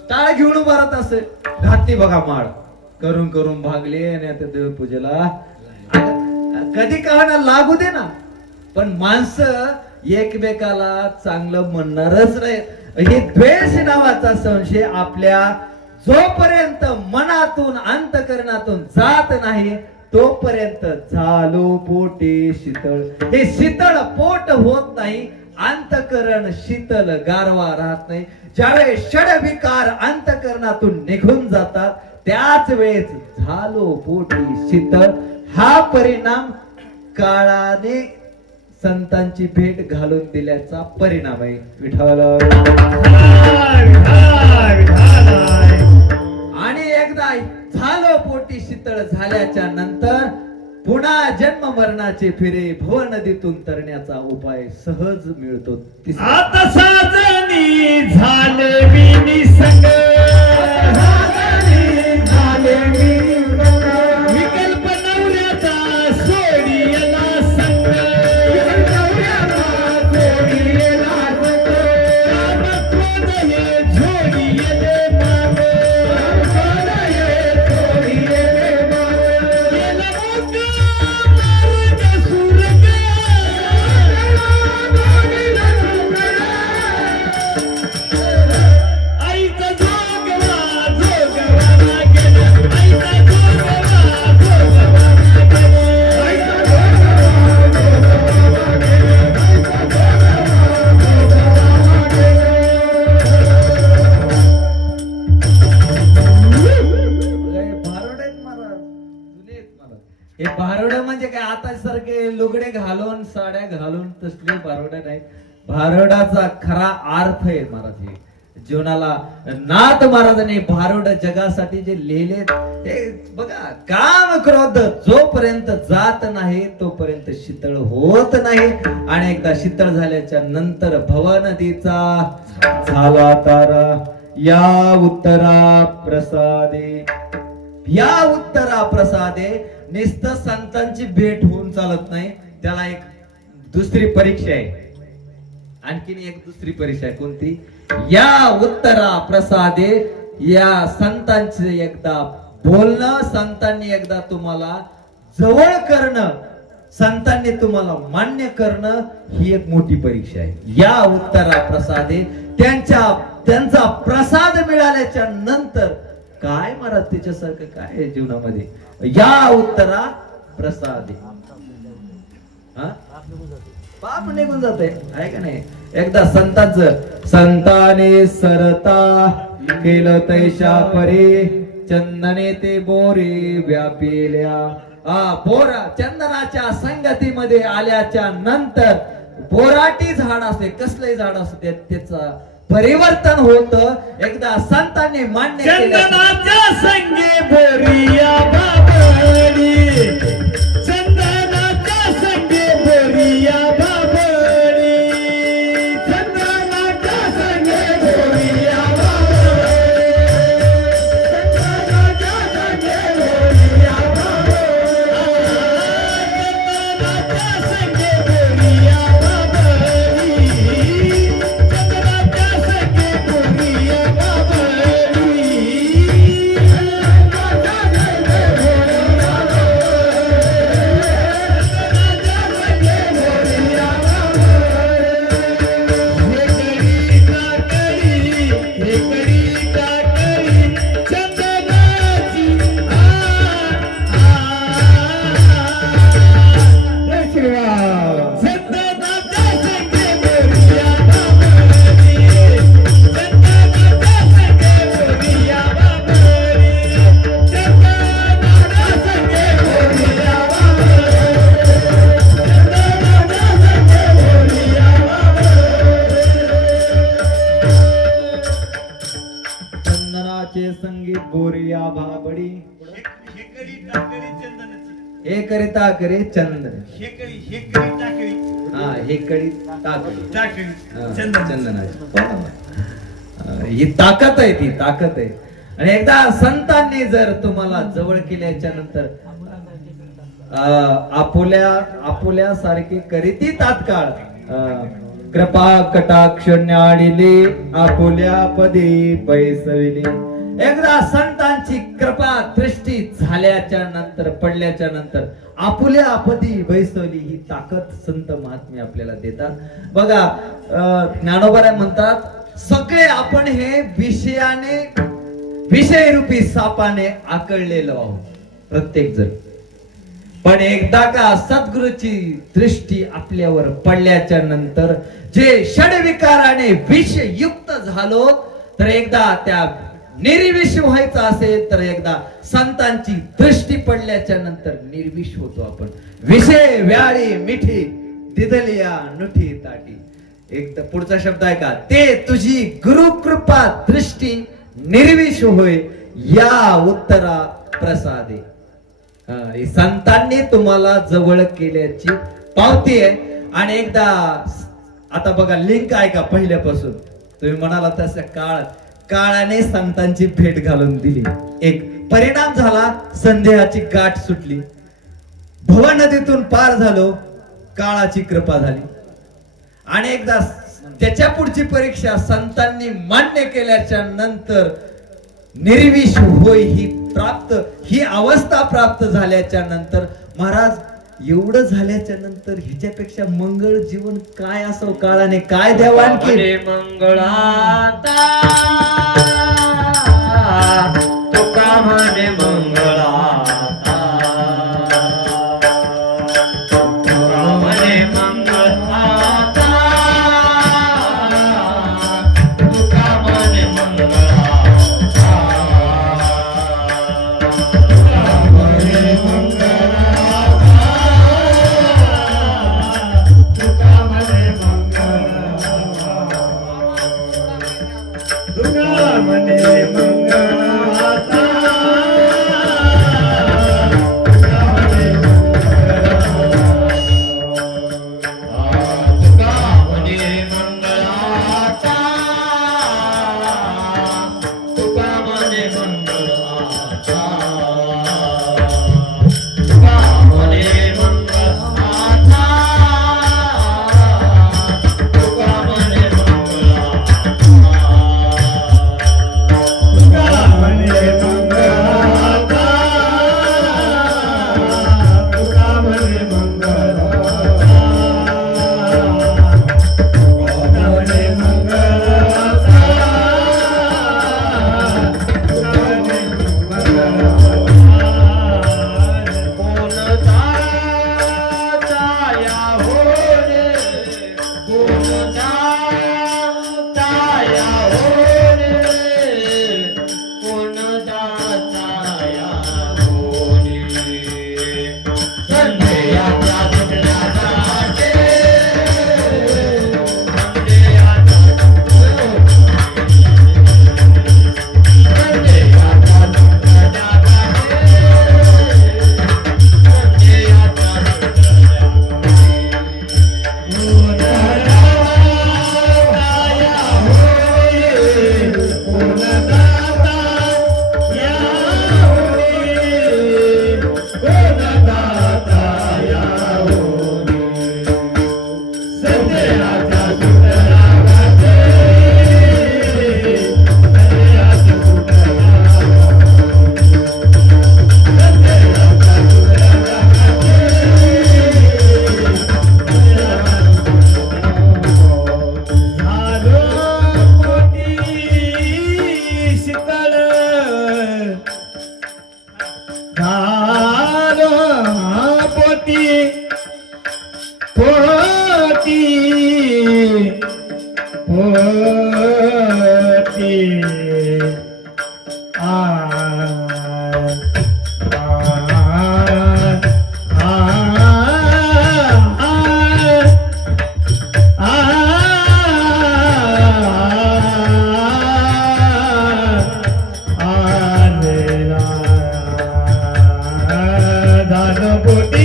टाळ घेऊन उभा राहत असेल घातली बघा माळ करून करून भागले आणि आता देवपूजेला कधी कळणार लागू दे ना. पण माणसं एकमेकाला चांगलं म्हणणारच नाही. हे द्वेष नावाचा संशय आपल्या जोपर्यंत मनातून अंतकरणातून जात नाही तोपर्यंत झालो पोटे शीतळ. हे शीतळ पोट होत नाही, अंतकरण शीतल गारवा राहत नाही. ज्यावेळेस षडविकार अंतकरणातून निघून जातात त्याच वेळेस झालो पोटी शीतळ. हा परिणाम काळाने संतांची भेट घालून दिल्याचा परिणाम आहे. विठ्ठल आणि एकदा झालो पोटी शीतळ झाल्याच्या नंतर पुन्हा जन्म मरणाचे फिरे भव नदीतून तरण्याचा उपाय सहज मिळतो. आता साजनी झाले मी संग. विकल्प नवल्याचा सोडियला संग. हे भारुड म्हणजे काय आता सारखे लुगडे घालून साड्या घालून तसले भारुड नाही. भारुडाचा खरा अर्थ आहे महाराज. हे जीवनाला नाथ महाराजांनी भारुड जगासाठी जे लिहिले ते बघा. काम क्रोध जोपर्यंत जात नाही तोपर्यंत शीतळ होत नाही. आणि एकदा शीतळ झाल्याच्या नंतर भव नदीचा झाला तारा या उत्तरा प्रसादे. या उत्तरा प्रसादे निस्त संतांची भेट होऊन चालत नाही. त्याला एक दुसरी परीक्षा आहे. आणखीन एक दुसरी परीक्षा आहे. कोणती? या उत्तरा प्रसादे. या संतांचे एकदा बोलणं, संतांनी एकदा तुम्हाला जवळ करणं, संतांनी तुम्हाला मान्य करणं ही एक मोठी परीक्षा आहे. या उत्तरा प्रसादे. त्यांचा प्रसाद मिळाल्याच्या नंतर काय महाराज त्याच्यासारखं काय आहे जीवनामध्ये. या उत्तरा प्रसादे. पाप निघून जाते आहे का नाही. एकदा संताने सरता केलं तैशा परे चंदने ते बोरे व्यापिल्या. बोरा चंदनाच्या संगतीमध्ये आल्याच्या नंतर बोराटी झाड असते, कसलंही झाड असते, त्याचा परिवर्तन होत. एकदा संतांनी मान्य केलं चंदनाच्या संगे बोरिया बाबडी. चंदनाच्या संगे बोरिया बाबडी. चंदनाच्या संगे बोरिया बाबडी. चंदनाच्या संगे बोरिया बाबडी. करिता करे चंदन हेकळी टाकळी हा हे कडी टाकळी टाकळी हा, चंदन चंदनाची ही ताकद आहे, ती ताकद आहे. आणि एकदा संतांनी जर तुम्हाला जवळ केल्याच्या नंतर आपुल्या सारखे करीती तात्काळ कृपा कटाक्ष न्याडिले आपुल्या पदी बैसविले. एकदा संतांची कृपा दृष्टी झाल्याच्या नंतर पडल्याच्या नंतर आपुल्या आपदी बैसवली ही ताकद संत महात्मे आपल्याला देतात. बघा ज्ञानोबा म्हणतात सगळे आपण हे विषयरूपी सापाने आकळलेलो आहोत प्रत्येक जण. पण एकदा का सद्गुरूची दृष्टी आपल्यावर पडल्याच्या नंतर जे षडविकाराने विषयुक्त झालो तर एकदा त्या निर्विष व्हायचं असेल तर एकदा संतांची दृष्टी पडल्याच्या नंतर निर्विष होतो आपण. विषय व्याळी मिठी दिदलिया नुठी ताटी. एक पुढचा शब्द आहे का ते तुझी गुरुकृपा दृष्टी निर्विष होय या उत्तरा प्रसादे. संतांनी तुम्हाला जवळ केल्याची पावती आहे. आणि एकदा आता बघा लिंक आहे का पहिल्यापासून तुम्ही म्हणाला तसं काळाने संतांची भेट घालून दिली. एक परिणाम झाला संदेहाची गाठ सुटली, भव नदीतून पार झालो, काळाची कृपा झाली. आणि एकदा त्याच्या पुढची परीक्षा संतांनी मान्य केल्याच्या नंतर निर्विष होय ही अवस्था प्राप्त झाल्याच्या नंतर महाराज एवढं झाल्याच्या नंतर ह्याच्यापेक्षा मंगळ जीवन काय असो काळाने काय द्यावान केले. मंगळाता तुका म्हणे मंगळाता तुका म्हणे मंगळाता तुका म्हणे मंगळाता तुका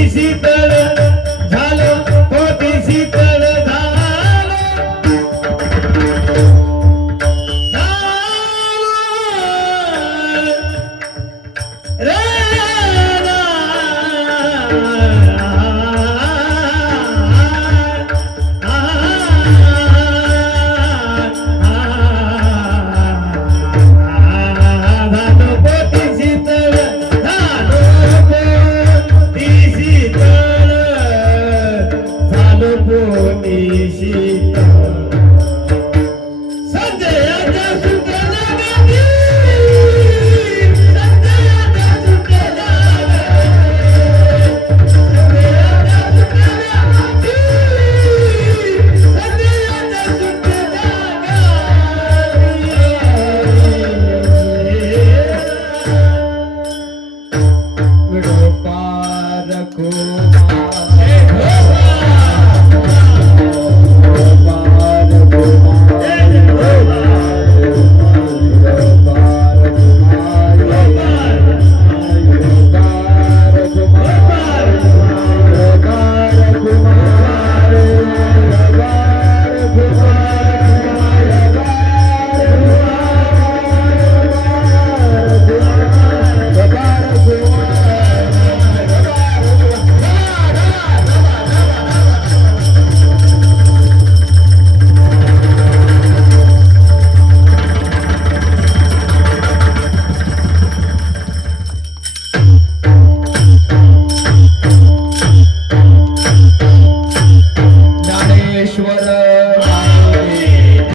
शीतळ झालं पोटी शीतळ झालं रे पार को